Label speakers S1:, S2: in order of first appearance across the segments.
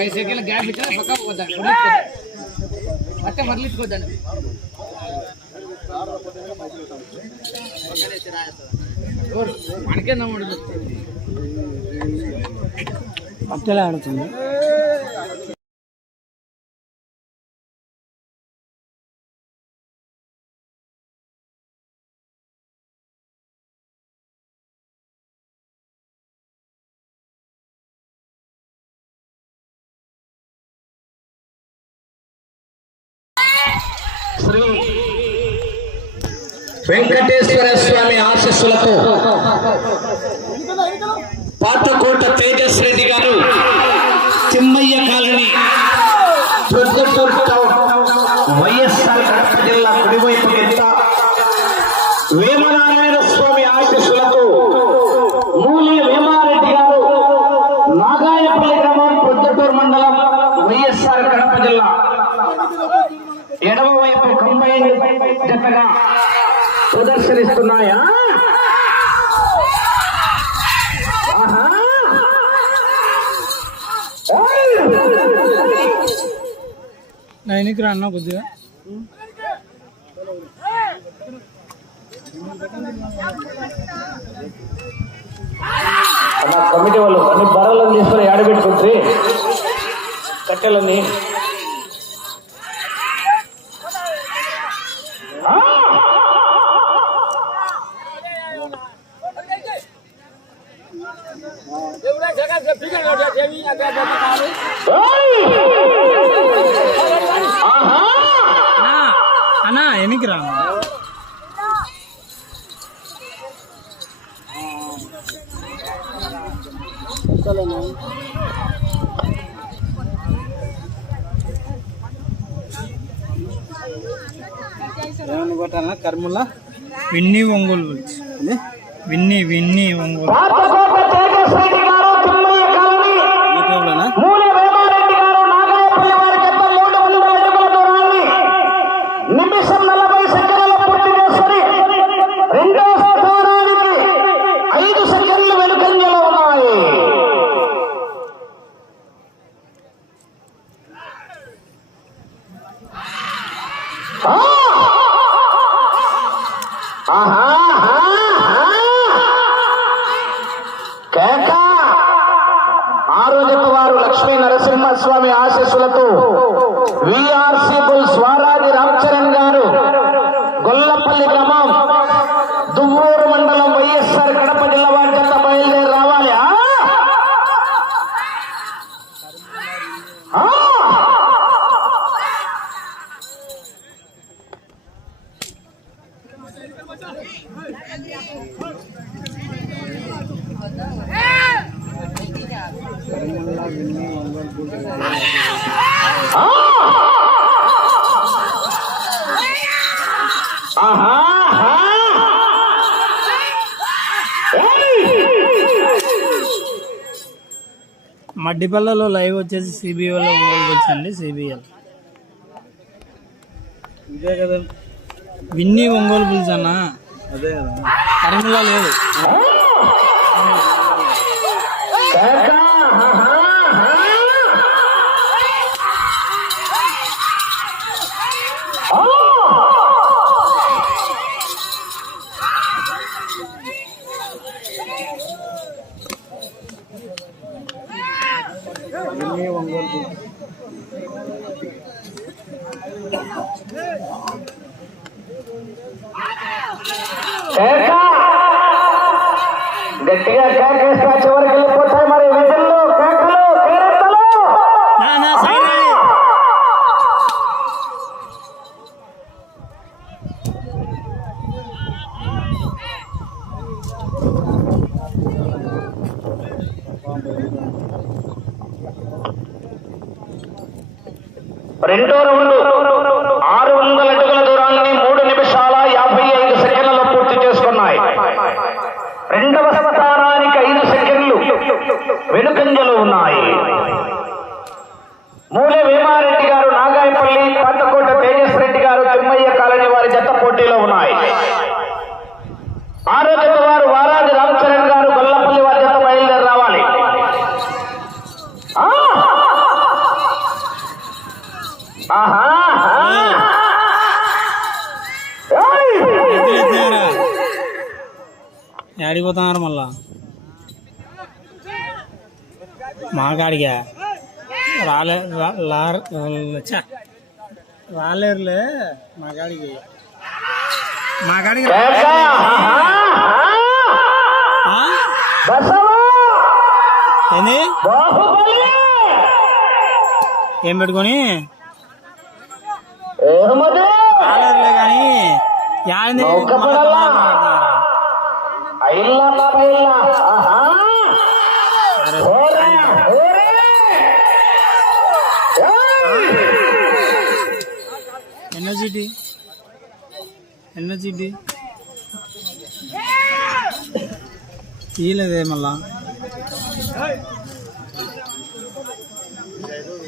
S1: ఐదు సెకండ్ల గ్యాప్ ఇచ్చిన పక్క పోద్దాను ಮತ್ತೆ ಬರ್ಲಿಟ್ಕೋದಾನೆ మనకే నమ్ముడు
S2: అట్టలా ఆడుతుంది Gracias, వెనక్కి రా కొద్దిగా?
S3: కమిటీ వాళ్ళు అన్ని బర్రెలను తీసుకొని ఆడబెట్టుకుంటారు కట్టెలన్నీ.
S2: ఏమని కొట్టాలన్నా
S1: కర్మల?
S2: విన్ని ఒంగోలు విన్ని విన్ని ఒంగోలు.
S3: ameaça, Sulato.
S2: మడ్డిపల్లలో లైవ్ వచ్చేసి సిబిఎల్లో ఒంగోలు అండి సిబిఎల్
S1: ఇదే కదా.
S2: విన్నీ ఒంగోలు పిలిచానా
S1: అదే కదా.
S2: లేదు.
S3: పోటీలో ఉన్నాయి. ఆరోగ్యత వారు వారాది రామ్ చరణ్ గారు గొల్లపల్లి వారి చేత బయలుదేరి రావాలి.
S4: ఆడిపోతున్నారు మళ్ళా. మాకాడిగా. రాలే రాలేరులే మాకాడికి. మగాడికి ఏంది? ఏం పెట్టుకొని? రాలేదులే కానీ యాడింది
S2: ఎన్నో చీటీ என்னாச்சு இப்படி கீழே இதேமெல்லாம்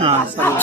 S2: ஆ
S4: சரி.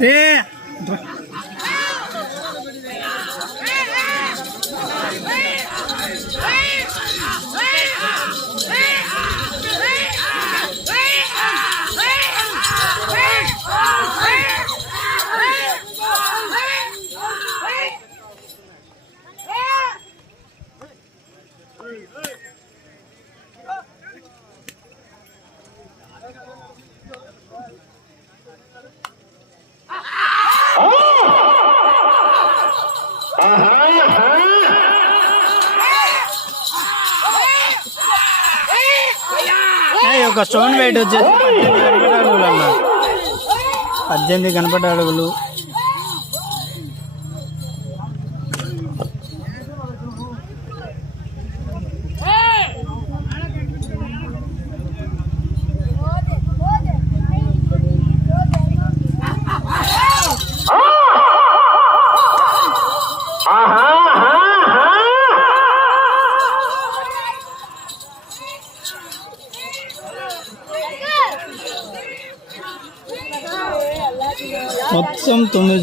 S4: Yeah. ఒక స్టోన్ వెయిట్ వచ్చేసి పద్దెనిమిది కనపడే అడుగులు పద్దెనిమిది అడుగులు.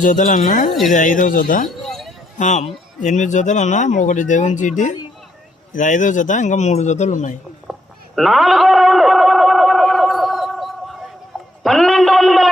S4: జతలన్న ఇది ఐదవ జత. ఎనిమిది జతలన్న ఒకటి దేవుని చీటి ఇది ఐదవ జత ఇంకా మూడు జతలు ఉన్నాయి
S2: పన్నెండు వందల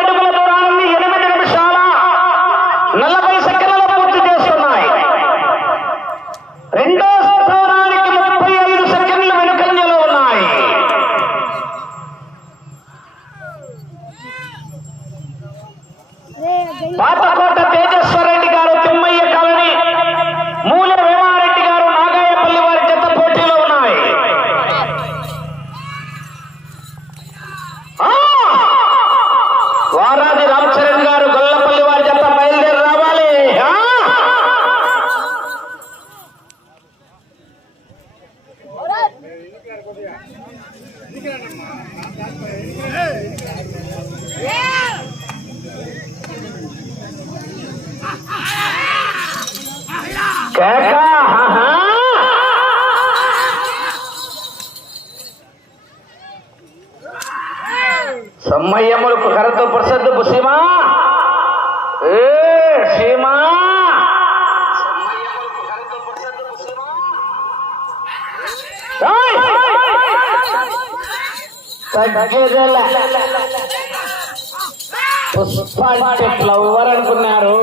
S2: పుష్ప అంటే ఫ్లవర్ అనుకున్నారు.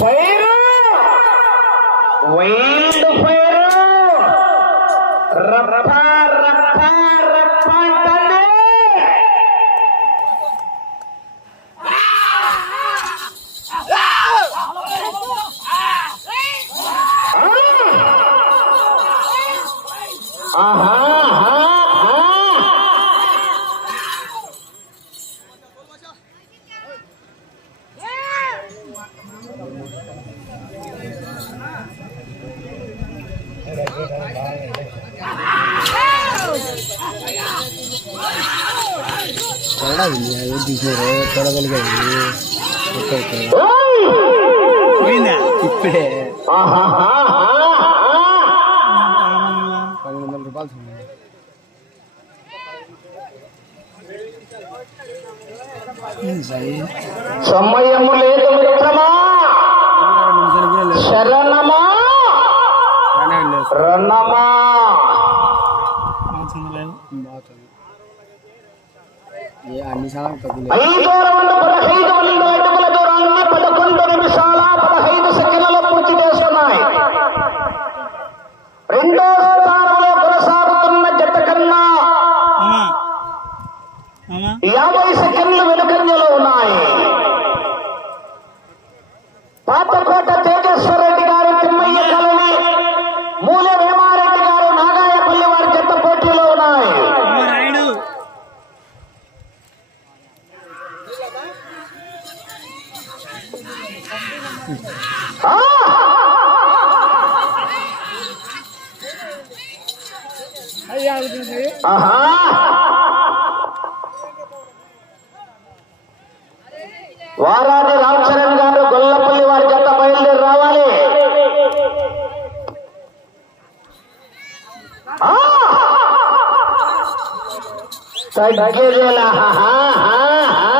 S2: ఫైర్. వై ఓయ్!
S4: పోయిందా
S1: ఇప్పుడే
S2: ఆహా, ఆహా, ఆహా.
S1: పన్నెండు వందల రూపాయలు
S2: సమయము లేదు రౌండ్ పదహైదు వందల అడుగుల దూరాన్ని పదకొండు నిమిషాల పదహైదు సెకండ్లలో పూర్తి చేస్తున్నాయి రెండో స్థానంలో కొనసాగుతున్న జత కన్నా యాభై సెకండ్లు వెనుకంజలో ఉన్నాయి పాతకోట తేజేశ్వర రెడ్డి గారు తిమ్మయ్య కాలనీ మూల వేమారెడ్డి గారు నాగాయపల్లి వారి జత పోటీలో ఉన్నాయి ఆ! ఆహా వారాది రామ్ చరణ్ గారు గొల్లపల్లి వారి జత బయలుదేరి రావాలి ఆ! తగ్గేదేలా. ఆహా, ఆహా.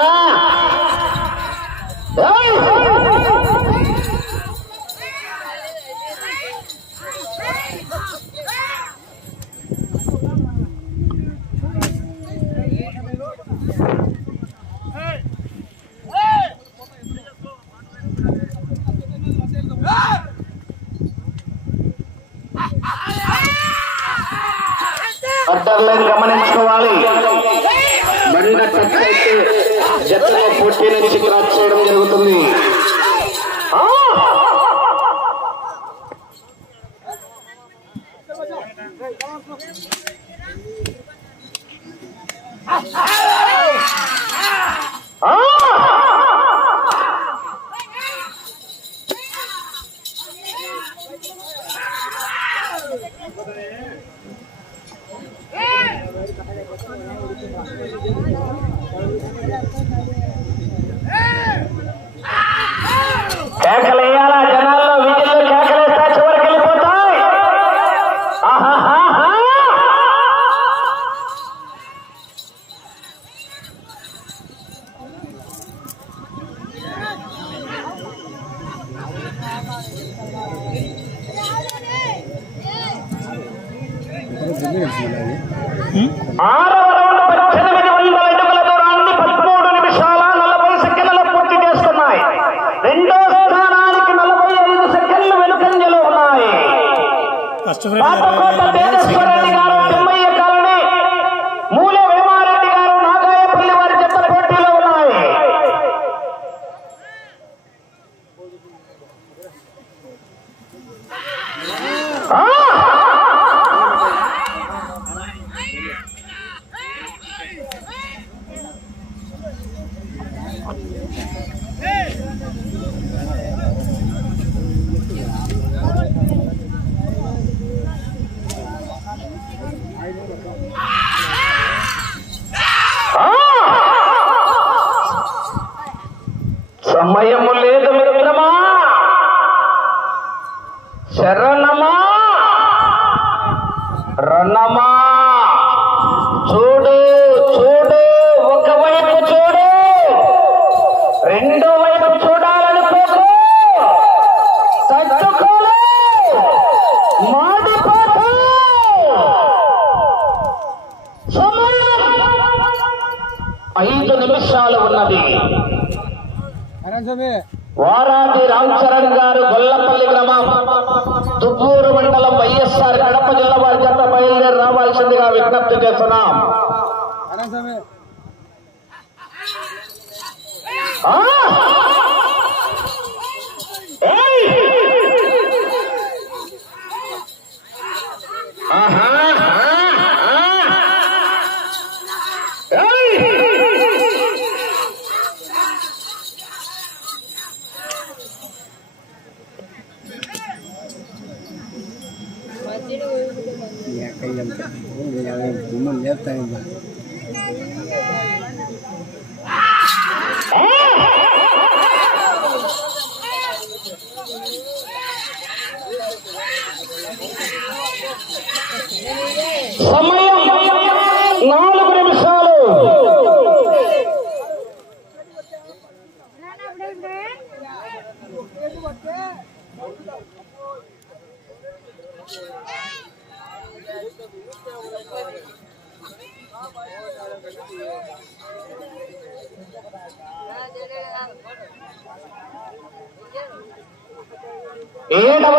S2: ఏయ్! అడ్డర్లను జతలో పోటీ నుంచి క్రాస్ చేయడం జరుగుతుంది ఆ! ఆరవ రౌండ్ పద్దెనిమిది వందల అడుగుల దూరాన్ని పదమూడు నిమిషాల నలభై సెకండ్ల పూర్తి చేస్తున్నాయి రెండో స్థానానికి నలభై ఐదు సెకండ్లు వెనుకంజలో ఉన్నాయి
S4: ఫస్ట్
S2: పాతకోట తేజేశ్వరరెడ్డి గారు తిమ్మయ్య కాలనీ మూల వేమారెడ్డి గారు నాగాయపల్లి వారి జత పోటీలో ఉన్నాయి ఆ! ఆ! సమయము లేదు మిత్రమా శరణమా రణమా చూడు చూడు ఒక రెండో వైపు చూడాలనుకోకు తట్టుకోలే మాడిపోతా సమయం నిమిషాలు ఉన్నది. వారాది రామ్ చరణ్ గారు గొల్లపల్లి గ్రామం దుబ్బూరు మండలం వైఎస్ఆర్ కడప జిల్లా వారి చేత బయలుదేరి రావాల్సిందిగా విజ్ఞప్తి చేస్తున్నాం. kayang kumun yata yung ఏడవ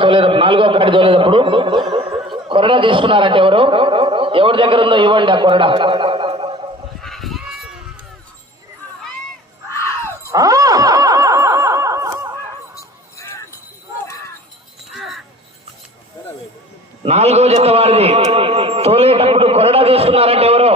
S2: తోలేదు నాలుగో కాడి తోలేటప్పుడు కొరడా తీసుకున్నారంట ఎవరు? ఎవరి దగ్గర ఉందో ఇవ్వండి ఆ కొరడా. నాలుగో జత వారిది. తోలేటప్పుడు కొరడా తీసుకున్నారంటే ఎవరు?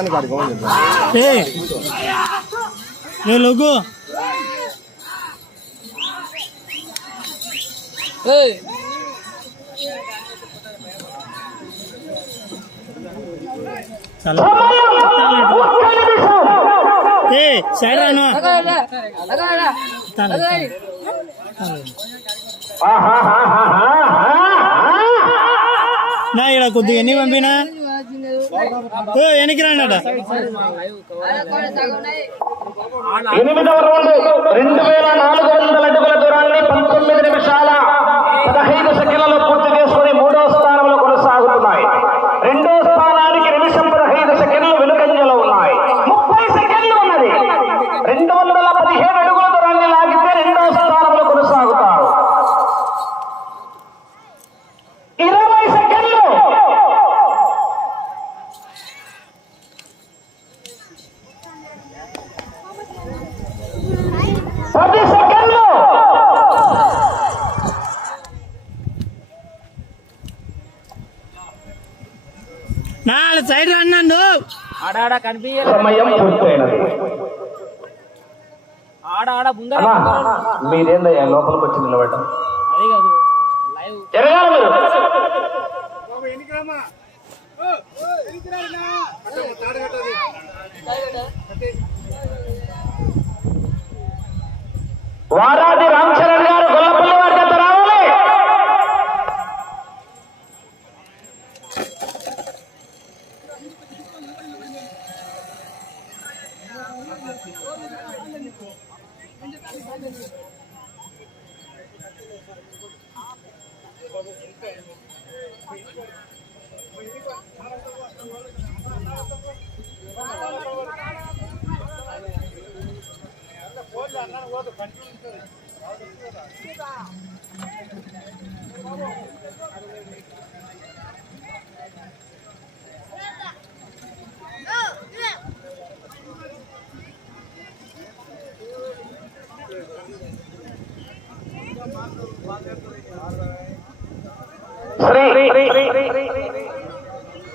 S3: అన్నాని కాడికి పోవాలి చెప్పు.
S4: ఏ ఏ లోకు
S1: ఏయ్
S4: చాలా ఏ సైడ్ రాను తాను, తాను. నా ఇక్కడ కొద్దిగా ఎన్ని పంపినా ఓ వెనక్కి
S2: ఎనిమిదవ రౌండ్ రెండు వేల నాలుగు వందల అడుగుల దూరాన్ని పంతొమ్మిది నిమిషాల పదహైదు సెకండ్లలో పూర్తి చేసుకుని మూడో స్థానంలో కొనసాగుతున్నాయి రెండో స్థానానికి నిమిషం పదహైదు సెకండ్లు వెనుకంజలో ఉన్నాయి ముప్పై సెకండ్లు ఉన్నది రెండు వందల పదిహేడు అడుగుల దూరాన్ని లాగితే రెండో స్థానంలో కొనసాగుతారు ఇరవై సెకండ్లు
S4: సైడ్ అన్నాడు
S1: ఆడ ఆడ కనిపించలే
S2: సమయం పూర్తయినది.
S1: ఆడ ఆడ ముందర
S2: మీరేందయ్యా లోపలికి వచ్చి నిలబడ్డం
S1: అది కాదు. లైవ్.
S2: జరగాలి మీరు. వారాది రామ్ చరణ్ గారు గొల్లపల్లి వారి చేత రావాలి శ్రీ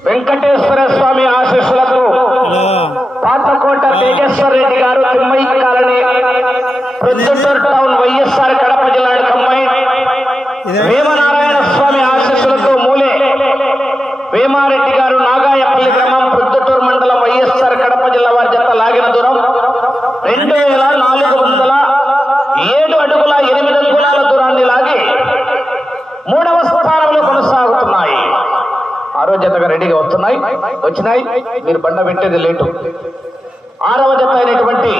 S2: వెంకటేశ్వర స్వామి ఆశీస్సులతో పాతకోట తేజేశ్వర రెడ్డి గారు Thimmaiah colony Proddatur town YSR Kadapa జిల్లా కమ్మాయి వేమనారాయణ స్వామి ఆశీస్సులతో మూలే వేమారెడ్డి గారు నాగాయపల్లి గ్రామం ప్రొద్దుటూరు మండలం వైఎస్ఆర్ కడప జిల్లా వారి జత లాగిన దూరం రెండు వేల నాలుగు వందల ఏడు అడుగుల ఎనిమిది అంగుళాల దూరాన్ని లాగి మూడవ స్థానంలో కొనసాగుతున్నాయి ఆరో జతగా రెడీగా వస్తున్నాయి వచ్చినాయి. మీరు బండ పెట్టేది లేటు. ఆరవ జత అయినటువంటి